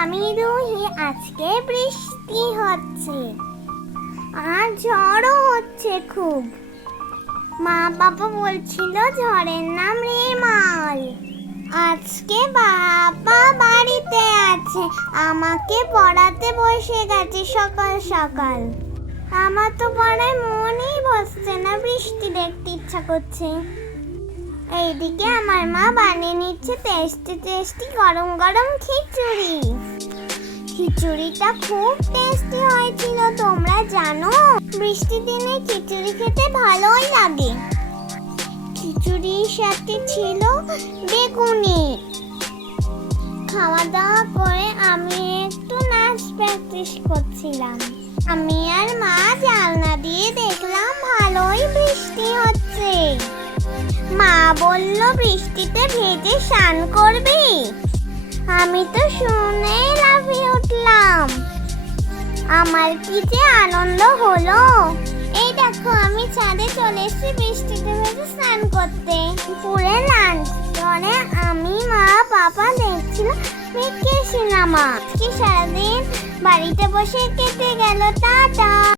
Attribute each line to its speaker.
Speaker 1: আমি রুহি, আজকে বৃষ্টি হচ্ছে। আর ঝড়ও হচ্ছে খুব। মা বাবা বলছিল ঝড়ের নাম রেমাল। আজকে বাবা বাড়িতে আছে, আমাকে পড়াতে বসে গেছে সকাল সকাল। আমার তো পড়ায় মনেই বসছে না, বৃষ্টি দেখতে ইচ্ছা করছে। এইদিকে আমার মা বানিয়ে নিচ্ছে টেস্টি টেস্টি গরম গরম খিচুড়ি। খিচুড়িটা খুব টেস্টি হয়েছিল, তোমরা জানো? বৃষ্টির দিনে খিচুড়ি খেতে ভালোই লাগে। খিচুড়ির সাথে ছিল বেগুনি। খাওয়া দাওয়া করে আমি একটু নাচ প্র্যাকটিস করছিলাম। আমি আর মা জানলা দিয়ে দেখলাম ভালোই বৃষ্টি হচ্ছে। মা বলল, বৃষ্টিতে ভেজে স্নান করবি? আমি তো উঠলাম আমার কি যে আনন্দ হলো? এই দেখো, আমি ছাদে চলে এসেছি বৃষ্টিতে ভেজে স্নান করতে। পুরে লাঞ্চ করে আমি, মা, পাপা দেখছিলাম মিটকে সিনেমা। কি সারাদিন বাড়িতে বসে কেটে গেল, টাটা।